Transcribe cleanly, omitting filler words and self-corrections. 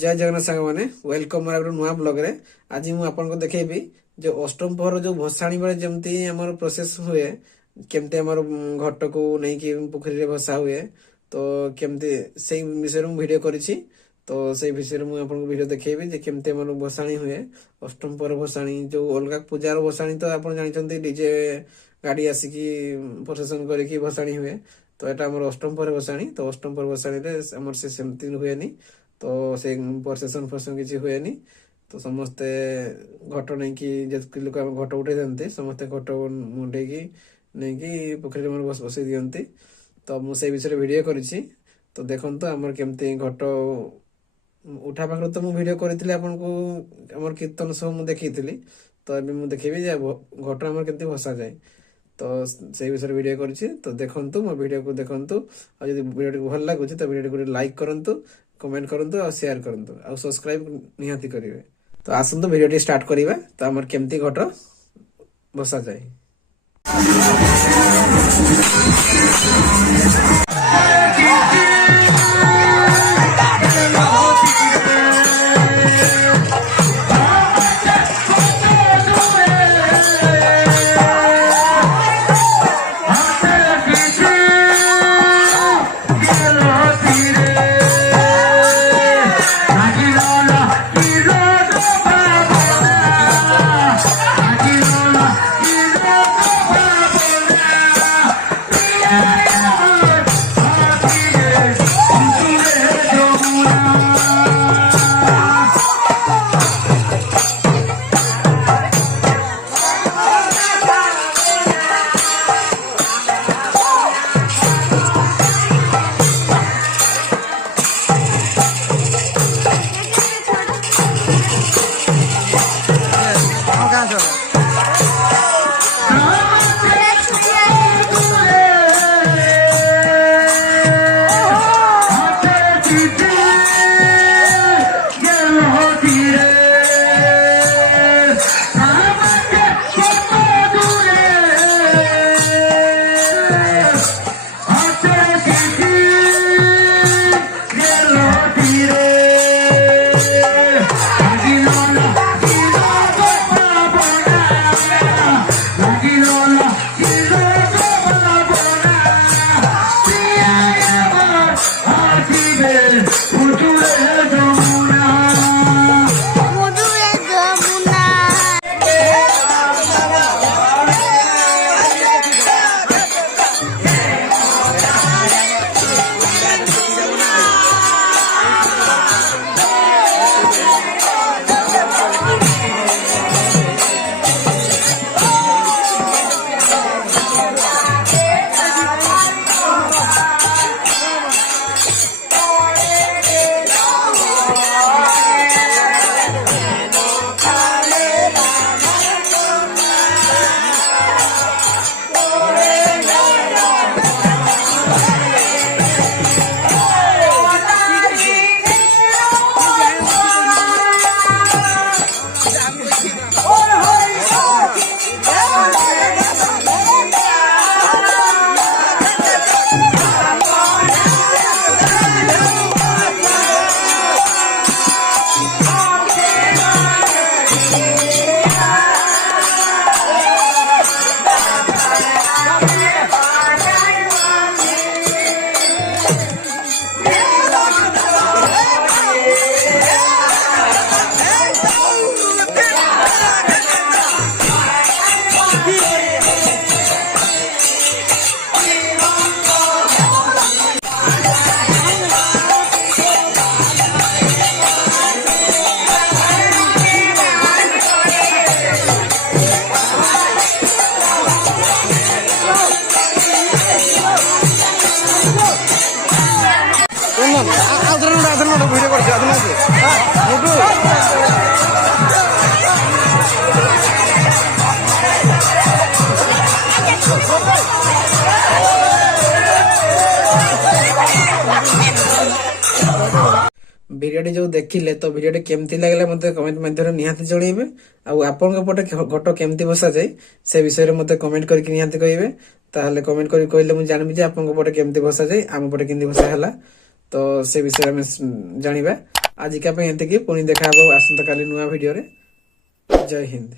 जय जगन्नाथ सांग मैंने वेलकम मोर गोटे नुआ ब्लॉग रे आज मु आपन को देखेबी जो अष्टम पहर जो भसाणी बेले जमती हमर प्रोसेस हुए केमते हमर घट को नहीं कि पोखरी रे भसा हुए तो केमते से विषय में वीडियो करिछि तो से विषय में आपन को वीडियो देखेबी जे केमते हमर भसाणी हुए अष्टम पहर भसाणी जो अलगा पूजार भसाणी तो आपन जानि चंती डीजे गाड़ी आसिकी प्रोसेसन करिकी भसाणी हुए तो एटा हमर अष्टम पहर भसाणी तो अष्टम पहर भसाणी रे हमर से सेमती हुए नहीं तो से प्रोसेसन फसेसन किसी हुए नहीं तो समस्ते घट नहीं कि जितके लोक घट उठे जाते समस्ते घट मुंडे की नहीं कि पोखरी में बसई दिखती तो मुझे विषय वीडियो करी तो देखो आमर केमती घट उठा पाखर तो मुझे करी आपन को आम कीर्तन सब मुझे देखी तो अभी मुझे देखेबी घट आम के भसा जाए तो से विषय वीडियो करी तो देखु मो वीडियो को देखु और वीडियो भल लगुच तो वीडियो को लाइक करूँ कमेंट करंतु और शेयर करंतु और सब्सक्राइब निहाती करिवे तो आसंतु वीडियो स्टार्ट करिवा तो हमर केमती घट बसा जाए। ଆସନ୍ତୁ ଭିଡ଼ିଓ କରୁଛି ଆସନ୍ତୁ ভিডিওটি ଯୋଉ ଦେଖିଲେ ତ ଭିডিଓଟି କେମିତି ଲାଗିଲା ମତେ କମେଣ୍ଟ ମାଧ୍ୟମରେ ନିହାତି ଜଣେଇବେ ଆଉ ଆପଣଙ୍କ ପଟେ ଘଟ କେମିତି ବସାଯାଏ ସେ ବିଷୟରେ ମତେ କମେଣ୍ଟ କରିକି ନିହାତି କହିବେ ତାହେଲେ କମେଣ୍ଟ କରି କହିଲେ ମୁଁ ଜାଣିବି ଯେ ଆପଣଙ୍କ ପଟେ କେମିତି ବସାଯାଏ ଆମ ପଟେ କେମିତି ବସା ହେଲା ତ ସେ ବିଷୟରେ ଆମେ ଜାଣିବା ଆଜିକା ପାଇଁ ଏତିକି ପୁଣି ଦେଖା ହବ ଆସନ୍ତା କାଲି ନୂଆ ଭିଡିଓରେ ଜୟ ହିନ୍ଦ।